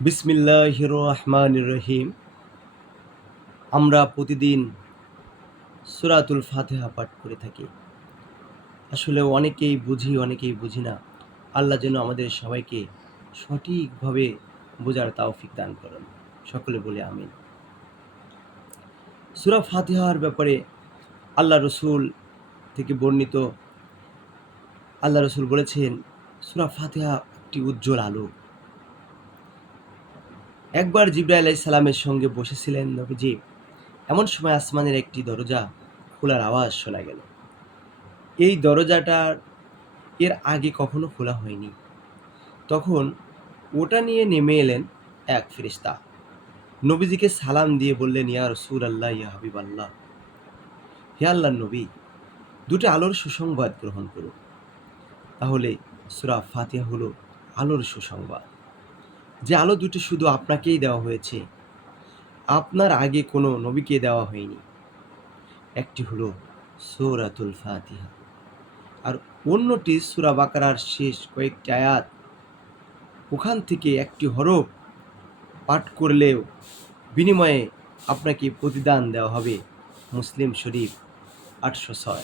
বিসমিল্লাহির রহমানির রহিম। আমরা প্রতিদিন সূরাতুল ফাতিহা পাঠ করে থাকি। আসলে অনেকেই বুঝি, অনেকেই বুঝি না। আল্লাহ যেন আমাদের সবাইকে সঠিকভাবে বোঝার তৌফিক দান করেন। সকলে বলি আমিন। সূরা ফাতিহার ব্যাপারে আল্লাহ রসুল থেকে বর্ণিত, আল্লাহ রসুল বলেছেন, সূরা ফাতিহা একটি উজ্জ্বল আলো। একবার জিবরাইল আলাইহিস সালামের সঙ্গে বসেছিলেন নবীজি। এমন সময় আসমানের একটি দরজা খোলার আওয়াজ শোনা গেল। এই দরজাটার এর আগে কখনো খোলা হয়নি। তখন ওটা নিয়ে নেমে এলেন এক ফেরেশতা। নবীজিকে সালাম দিয়ে বললেন, ইয়া রাসূলাল্লাহ, ইয়া হাবিবাল্লাহ, হে আল্লাহর নবী, দুটো আলোর সুসংবাদ গ্রহণ করুন। তাহলে সূরা ফাতিহা হলো আলোর সুসংবাদ। যে আলো দুটো শুধু আপনাকেই দেওয়া হয়েছে, আপনার আগে কোনো নবীকে দেওয়া হয়নি। একটি হলো সূরাতুল ফাতিহা, আর অন্যটি সূরা বাকারার শেষ কয়েকটি আয়াত। ওখান থেকে একটি হরফ পাঠ করলেও বিনিময়ে আপনাকে প্রতিদান দেওয়া হবে। মুসলিম শরীফ 806।